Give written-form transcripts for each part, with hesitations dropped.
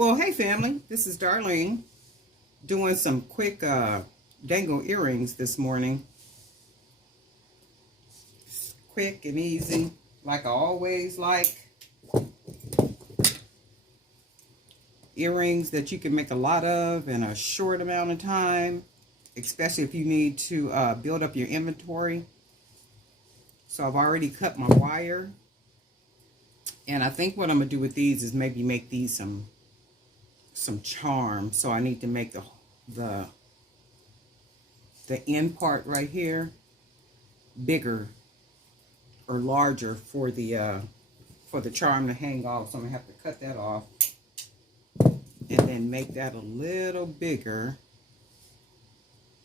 Well, hey family, this is Darlene doing some quick dangle earrings this morning. Quick and easy, like I always like. Earrings that you can make a lot of in a short amount of time, especially if you need to build up your inventory. So I've already cut my wire, and I think what I'm gonna do with these is maybe make these some charms. So I need to make the end part right here bigger or larger for the charm to hang off. So I'm gonna have to cut that off and then make that a little bigger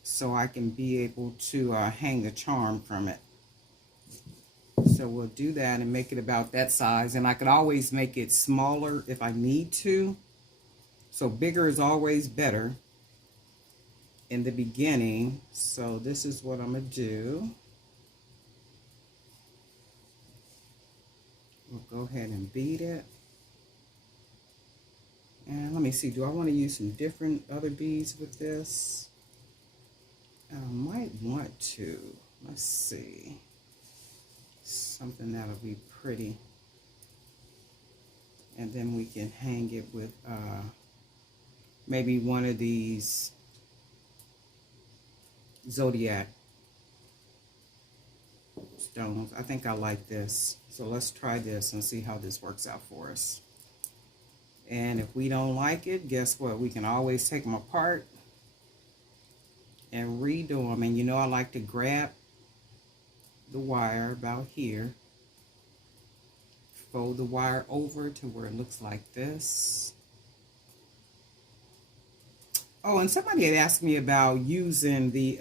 so I can be able to hang the charm from it. So we'll do that and make it about that size, and I could always make it smaller if I need to. So bigger is always better in the beginning. So this is what I'm gonna do. We'll go ahead and bead it. And let me see, do I want to use some different other beads with this? I might want to. Let's see. Something that'll be pretty. And then we can hang it with maybe one of these Zodiac stones. I think I like this. So let's try this and see how this works out for us. And if we don't like it, guess what? We can always take them apart and redo them. And you know I like to grab the wire about here, fold the wire over to where it looks like this. Oh, and somebody had asked me about using the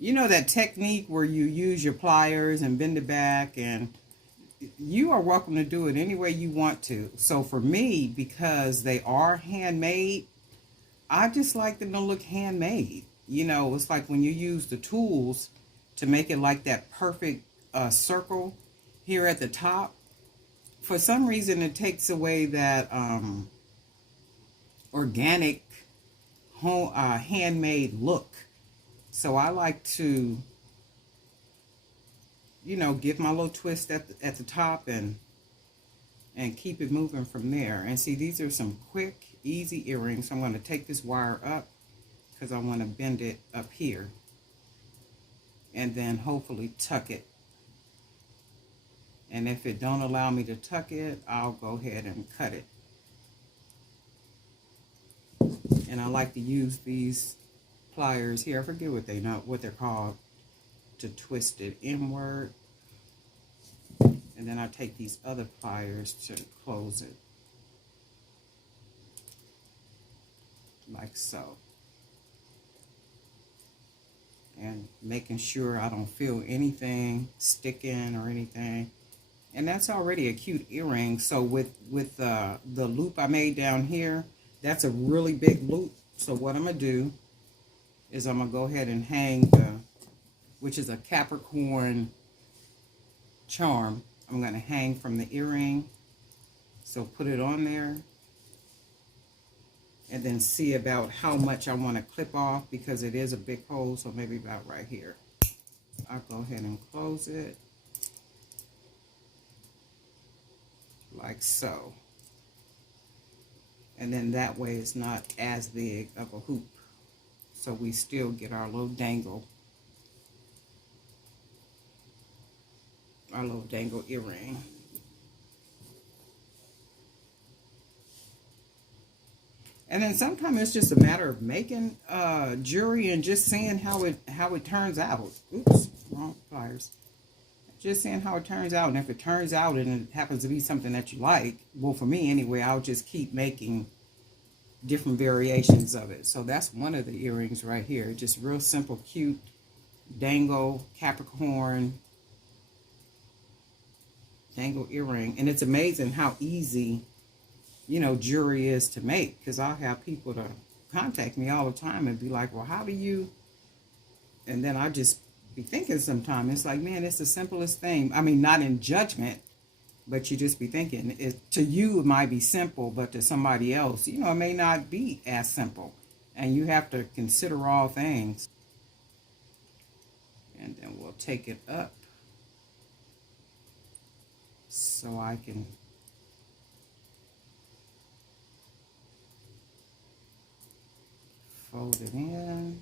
you know that technique where you use your pliers and bend it back, and you are welcome to do it any way you want to. So for me, because they are handmade, I just like them to look handmade. You know, it's like when you use the tools to make it like that perfect circle here at the top. For some reason, it takes away that organic home handmade look. So I like to, you know, give my little twist at the top and keep it moving from there. And see, these are some quick, easy earrings. So I'm going to take this wire up because I want to bend it up here and then hopefully tuck it. And if it don't allow me to tuck it, I'll go ahead and cut it. And I like to use these pliers here. I forget what they're called, to twist it inward. And then I take these other pliers to close it. Like so. And making sure I don't feel anything sticking or anything. And that's already a cute earring. So with the loop I made down here, that's a really big loop. So what I'm going to do is I'm going to go ahead and hang which is a Capricorn charm. I'm going to hang from the earring. So put it on there. And then see about how much I want to clip off, because it is a big hole. So maybe about right here. I'll go ahead and close it. Like so. And then that way it's not as big of a hoop. So we still get our little dangle. Our little dangle earring. And then sometimes it's just a matter of making jewelry and just seeing how it turns out. Oops, wrong pliers. Just seeing how it turns out. And if it turns out and it happens to be something that you like, well, for me anyway, I'll just keep making different variations of it. So that's one of the earrings right here. Just real simple, cute, dangle, Capricorn, dangle earring. And it's amazing how easy, you know, jewelry is to make, because I'll have people to contact me all the time and be like, well, how do you? And then I just be thinking sometimes, it's like, man, it's the simplest thing. I mean, not in judgment, But you just be thinking, to you it might be simple, but to somebody else, it may not be as simple. And you have to consider all things. And then we'll take it up so I can fold it in.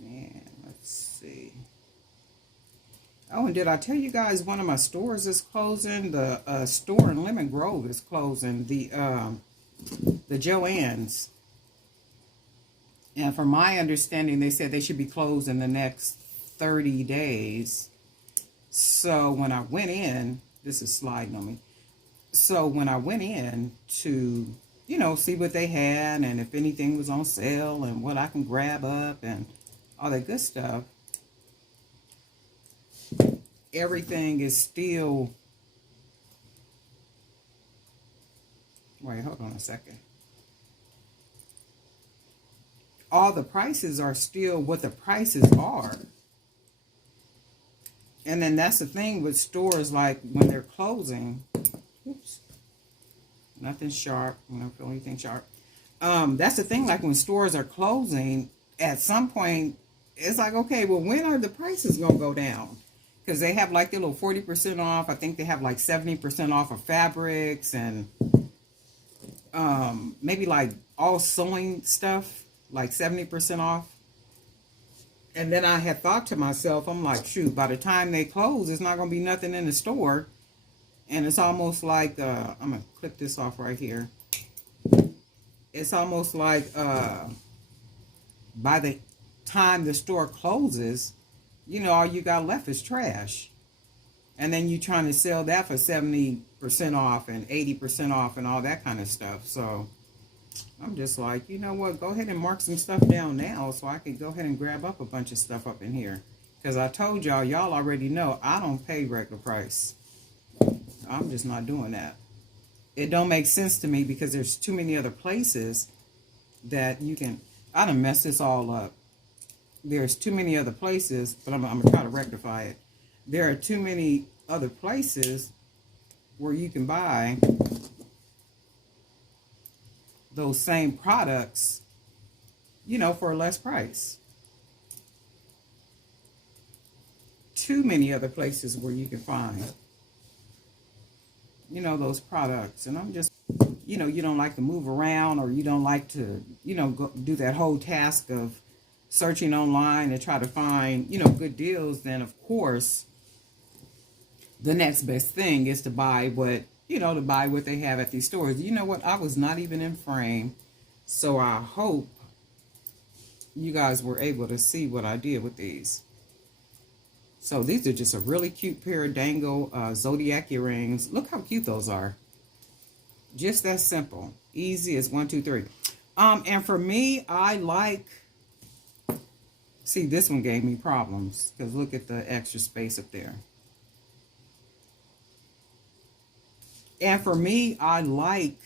Man, let's see. Oh, and did I tell you guys one of my stores is closing? The store in Lemon Grove is closing. The Joann's. And from my understanding, they said they should be closed in the next 30 days. So when I went in, this is sliding on me. So when I went in to, see what they had and if anything was on sale and what I can grab up and all that good stuff, everything is still, wait, hold on a second. All the prices are still what the prices are. And then that's the thing with stores, like when they're closing, oops, nothing sharp, I don't feel anything sharp. That's the thing, like when stores are closing, at some point, it's like, okay, well, when are the prices going to go down? Because they have like their little 40% off. I think they have like 70% off of fabrics and maybe like all sewing stuff, like 70% off. And then I had thought to myself, I'm like, shoot, by the time they close, there's not going to be nothing in the store. And it's almost like, I'm going to clip this off right here. It's almost like by the time the store closes, all you got left is trash. And then you're trying to sell that for 70% off and 80% off and all that kind of stuff. So I'm just like, you know what, go ahead and mark some stuff down now so I can go ahead and grab up a bunch of stuff up in here. Because I told y'all already know I don't pay regular price. I'm just not doing that. It don't make sense to me because there's too many other places that you can, I done messed this all up. There's too many other places, but I'm going to try to rectify it. There are too many other places where you can buy those same products, for a less price. Too many other places where you can find, those products. And I'm just, you don't like to move around, or you don't like to, go do that whole task of searching online and try to find, good deals. Then of course, the next best thing is to buy what, to buy what they have at these stores. You know what? I was not even in frame. So I hope you guys were able to see what I did with these. So these are just a really cute pair of dangle Zodiac earrings. Look how cute those are. Just that simple. Easy as 1, 2, 3. And for me, I like, see, this one gave me problems because look at the extra space up there. And for me, I like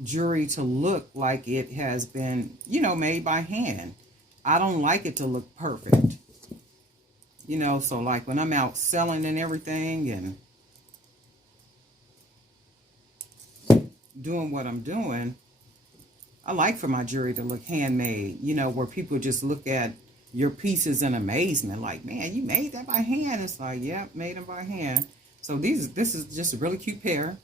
jewelry to look like it has been, made by hand. I don't like it to look perfect. So like when I'm out selling and everything and doing what I'm doing, I like for my jewelry to look handmade, where people just look at your pieces in amazement. Like, man, you made that by hand. It's like, yeah, made them by hand. So this is just a really cute pair.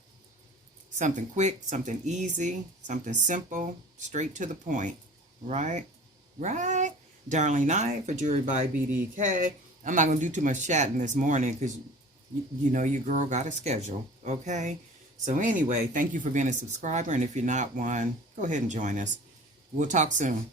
Something quick, something easy, something simple, straight to the point. Right? Right? Darlene Knight for Jewelry by BDK. I'm not going to do too much chatting this morning because, your girl got a schedule. Okay? So anyway, thank you for being a subscriber. And if you're not one, go ahead and join us. We'll talk soon.